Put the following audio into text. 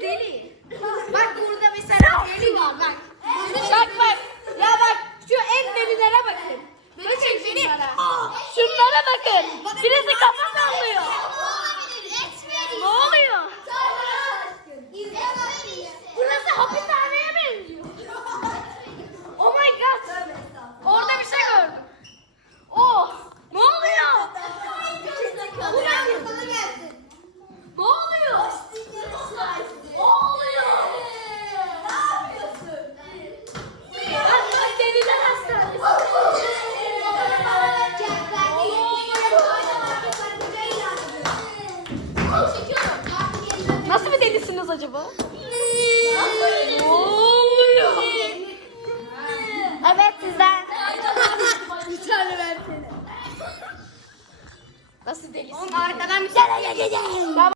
Deli. bak burada mesela deli var bak. bak bak. Ya bak şu en delilere bakın. Beni çek beni. Şunlara bakın. Birisi kafa sallıyor. Acaba? Ne oluyor? Evet sizden. Bir tane versene. Nasıl delisiniz? Arkadan bir tane gelecek.